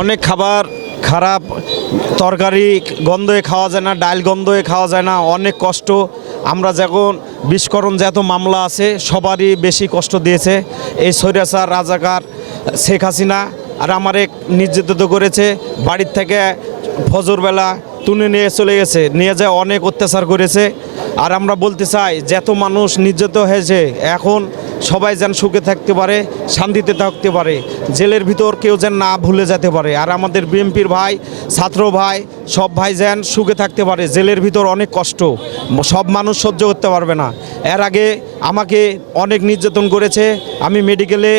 অনেক খাবার খারাপ, তরকারি গন্ধে খাওয়া যায় না, ডাল গন্ধে খাওয়া যায় না, অনেক কষ্ট। আমরা যখন বিস্ফোরণ যত মামলা আছে সবারই বেশি কষ্ট দিয়েছে এই স্বৈরাচার রাজাকার শেখ হাসিনা। আর আমার এক নির্যাতিত করেছে, বাড়ির থেকে ফজরবেলা তুলে নিয়ে চলে গেছে, নিয়ে যায় অনেক অত্যাচার করেছে। আর আমরা বলতে চাই যত মানুষ নির্যাতিত হয়েছে এখন সবাই যেন সুখে থাকতে পারে, শান্তিতে থাকতে পারে, জেলের ভিতর কেউ যেন না ভুলে যেতে পারে। আর আমাদের বিএনপির ভাই, ছাত্র ভাই, সব ভাই যেন সুখে থাকতে পারে। জেলের ভিতর অনেক কষ্ট, সব মানুষ সহ্য করতে পারবে না। এর আগে আমাকে অনেক নির্যাতন করেছে, আমি মেডিকেলে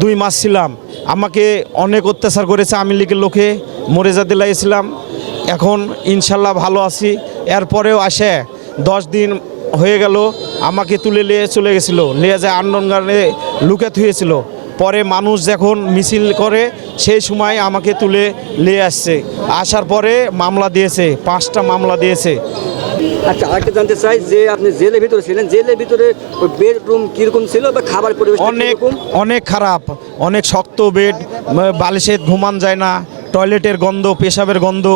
2 মাস ছিলাম, আমাকে অনেক অত্যাচার করেছে আওয়ামী লীগের লোকে, মরে যেতে লাগিয়েছিলাম। এখন ইনশাল্লাহ ভালো আছি। এরপরেও আসে 10 দিন হয়ে গেল, আমাকে তুলে নিয়ে চলে গেছিলো, নিয়ে যায় আন্দোলনে লুকাত হয়েছিল। পরে মানুষ যখন মিছিল করে সেই সময় আমাকে তুলে নিয়ে আসছে, আসার পরে মামলা দিয়েছে, 5টা মামলা দিয়েছে। আচ্ছা, আরেকটা জানতে চাই যে আপনি জেলের ভিতরে ছিলেন, জেলের ভিতরে ওই বেডরুম কিরকম ছিল বা খাবার পরিবেশ অনেক খারাপ, অনেক শক্ত বেড, বালিশে ঘুমান যায় না, টয়লেটের গন্ধ, পেশাবের গন্ধ।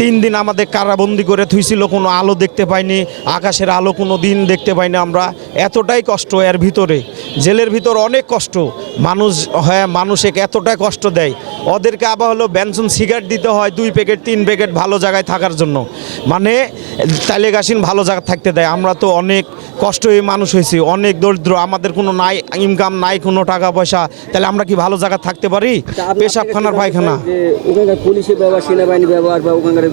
3 দিন আমাদের কারাবন্দি করে থুইছিল, কোনো আলো দেখতে পাইনি, আকাশের আলো কোনো দিন দেখতে পাইনি আমরা। এতটাই কষ্ট এর ভিতরে, জেলের ভিতর অনেক কষ্ট। মানুষে এতটাই কষ্ট দেয়, ওদেরকে আবার হলো বেনসন সিগারেট দিতে হয় 2 প্যাকেট 3 প্যাকেট ভালো জায়গায় থাকার জন্য, মানে তাইলে গাছিন ভালো জায়গা থাকতে দেয়। আমরা তো অনেক কষ্ট এই মানুষ হয়েছি, অনেক দরিদ্র, আমাদের কোনো নাই ইনকাম নাই, কোনো টাকা পয়সা, তাহলে আমরা কি ভালো জায়গা থাকতে পারি? পেশাবখানার পায়খানা। ওখানকার পুলিশের ব্যবহার, সেনাবাহিনী ব্যবহার বা ওখানকার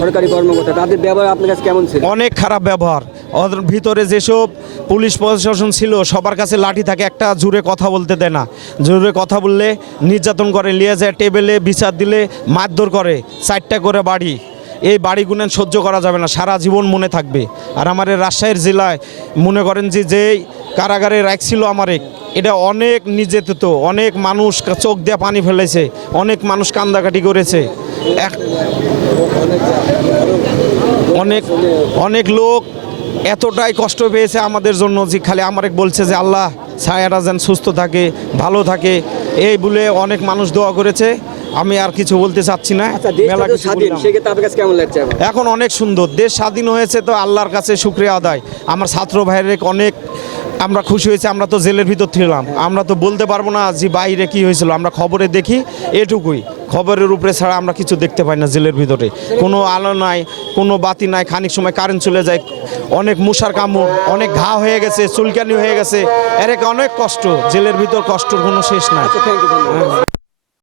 সরকারি কর্মকর্তা তাদের ব্যবহার আপনার কাছে কেমন ছিল? অনেক খারাপ ব্যবহার। ওদের ভিতরে যেসব পুলিশ প্রশাসন ছিল সবার কাছে লাঠি থাকে, একটা জোরে কথা বলতে দেয় না, জোরে কথা বললে নির্যাতন করে, নিয়ে যায় টেবিলে বিচার দিলে মারধর করে, 4টা করে বাড়ি। এই বাড়িগুলো সহ্য করা যাবে না, সারা জীবন মনে থাকবে। আর আমার রাজশাহীর জেলায় মনে করেন যে যেই কারাগারে রাখছিল আমার, এটা অনেক নির্যাতিত, অনেক মানুষ চোখ দিয়ে পানি ফেলেছে, অনেক মানুষ কান্দাকাটি করেছে। অনেক লোক এতটাই কষ্ট পেয়েছে আমাদের জন্য যে খালি আমার বলছে যে আল্লাহ ছায়ারা যেন সুস্থ থাকে, ভালো থাকে, এই বলে অনেক মানুষ দোয়া করেছে। আমি আর কিছু বলতে চাচ্ছি না। এখন অনেক সুন্দর দেশ স্বাধীন হয়েছে, তো আল্লাহর কাছে শুকরিয়া আদায়। আমার ছাত্র ভাইয়ের অনেক আমরা খুশি হয়েছি। আমরা তো জেলের ভিতর ছিলাম, আমরা তো বলতে পারবো না যে বাইরে কি হয়েছিল, আমরা খবরে দেখি এটুকুই, খবরের উপরে ছাড়া আমরা কিছু দেখতে পাই না। জেলের ভিতরে কোনো আলো নাই, কোনো বাতি নাই, খানিক সময় কারেন্ট চলে যায়, অনেক মশার কামড়, অনেক ঘা হয়ে গেছে, চুলকানি হয়ে গেছে, এর অনেক কষ্ট। জেলের ভিতর কষ্টর কোনো শেষ নাই।